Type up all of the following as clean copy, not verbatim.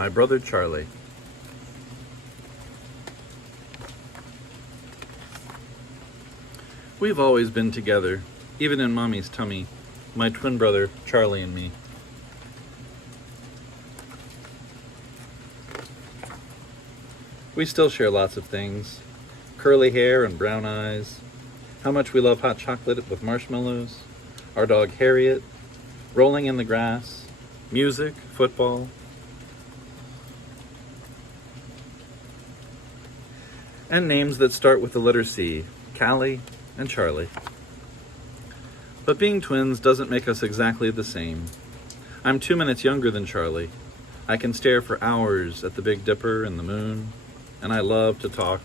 My brother Charlie. We've always been together, even in Mommy's tummy, my twin brother Charlie and me. We still share lots of things. Curly hair and brown eyes. How much we love hot chocolate with marshmallows. Our dog Harriet. Rolling in the grass. Music, football. And names that start with the letter C. Callie and Charlie. But being twins doesn't make us exactly the same. I'm 2 minutes younger than Charlie. I can stare for hours at the Big Dipper and the moon, and I love to talk.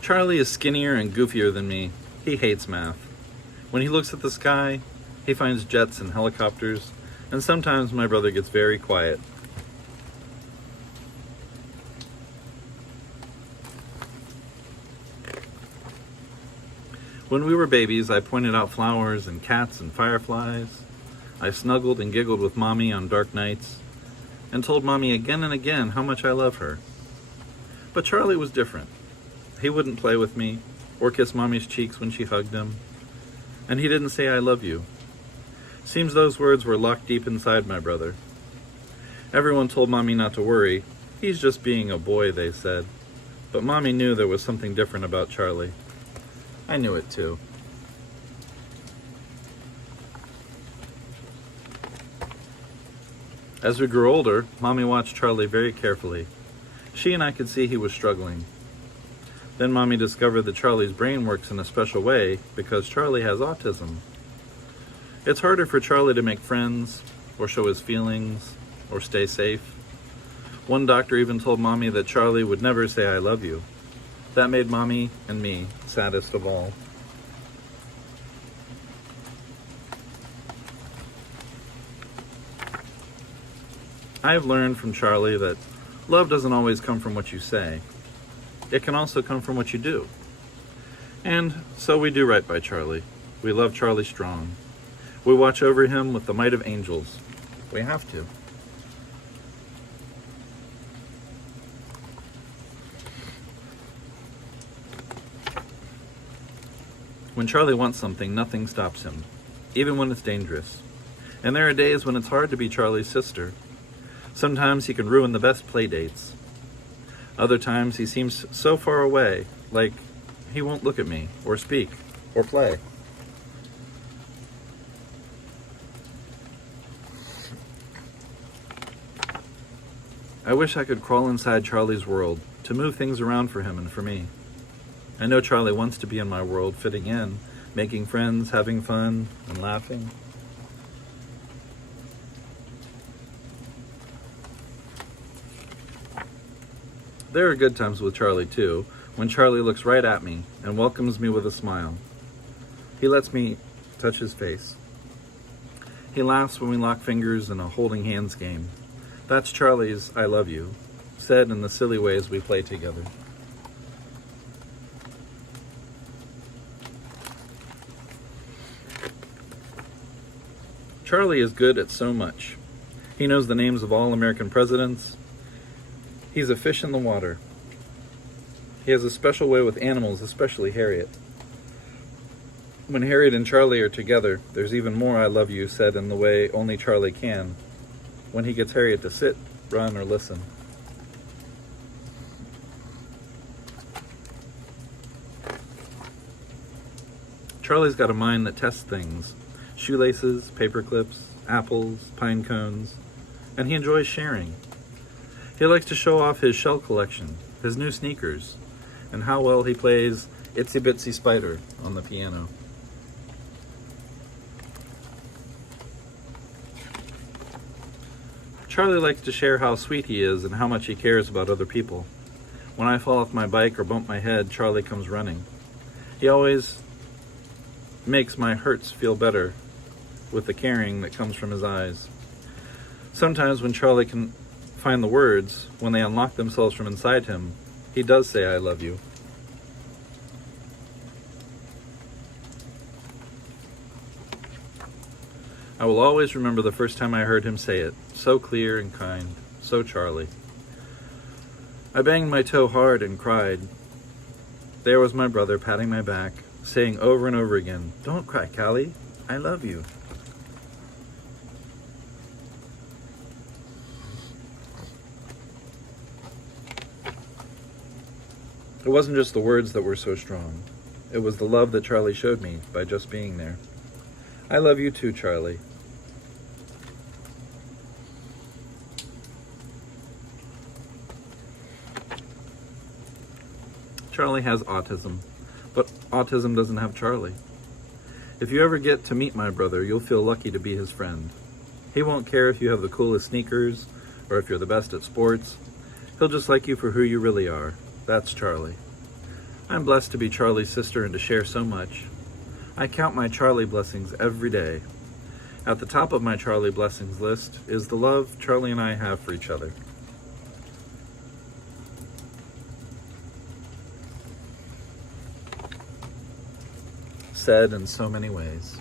Charlie is skinnier and goofier than me. He hates math. When he looks at the sky, he finds jets and helicopters, and sometimes my brother gets very quiet. When we were babies, I pointed out flowers and cats and fireflies. I snuggled and giggled with Mommy on dark nights and told Mommy again and again how much I love her. But Charlie was different. He wouldn't play with me or kiss Mommy's cheeks when she hugged him. And he didn't say I love you. Seems those words were locked deep inside my brother. Everyone told Mommy not to worry. He's just being a boy, they said. But Mommy knew there was something different about Charlie. I knew it too. As we grew older, Mommy watched Charlie very carefully. She and I could see he was struggling. Then Mommy discovered that Charlie's brain works in a special way because Charlie has autism. It's harder for Charlie to make friends, or show his feelings, or stay safe. One doctor even told Mommy that Charlie would never say I love you. That made Mommy and me saddest of all. I have learned from Charlie that love doesn't always come from what you say. It can also come from what you do. And so we do right by Charlie. We love Charlie strong. We watch over him with the might of angels. We have to. When Charlie wants something, nothing stops him, even when it's dangerous. And there are days when it's hard to be Charlie's sister. Sometimes he can ruin the best play dates. Other times he seems so far away, like he won't look at me, or speak, or play. I wish I could crawl inside Charlie's world to move things around for him and for me. I know Charlie wants to be in my world, fitting in, making friends, having fun, and laughing. There are good times with Charlie, too, when Charlie looks right at me and welcomes me with a smile. He lets me touch his face. He laughs when we lock fingers in a holding hands game. That's Charlie's I love you, said in the silly ways we play together. Charlie is good at so much. He knows the names of all American presidents. He's a fish in the water. He has a special way with animals, especially Harriet. When Harriet and Charlie are together, there's even more I love you said in the way only Charlie can, when he gets Harriet to sit, run, or listen. Charlie's got a mind that tests things. Shoelaces, paper clips, apples, pine cones, and he enjoys sharing. He likes to show off his shell collection, his new sneakers, and how well he plays Itsy Bitsy Spider on the piano. Charlie likes to share how sweet he is and how much he cares about other people. When I fall off my bike or bump my head, Charlie comes running. He always makes my hurts feel better with the caring that comes from his eyes. Sometimes when Charlie can find the words, when they unlock themselves from inside him, he does say I love you. I will always remember the first time I heard him say it, so clear and kind, so Charlie. I banged my toe hard and cried. There was my brother patting my back, saying over and over again, "Don't cry, Callie, I love you." It wasn't just the words that were so strong. It was the love that Charlie showed me by just being there. I love you too, Charlie. Charlie has autism, but autism doesn't have Charlie. If you ever get to meet my brother, you'll feel lucky to be his friend. He won't care if you have the coolest sneakers or if you're the best at sports. He'll just like you for who you really are. That's Charlie. I'm blessed to be Charlie's sister and to share so much. I count my Charlie blessings every day. At the top of my Charlie blessings list is the love Charlie and I have for each other. Said in so many ways.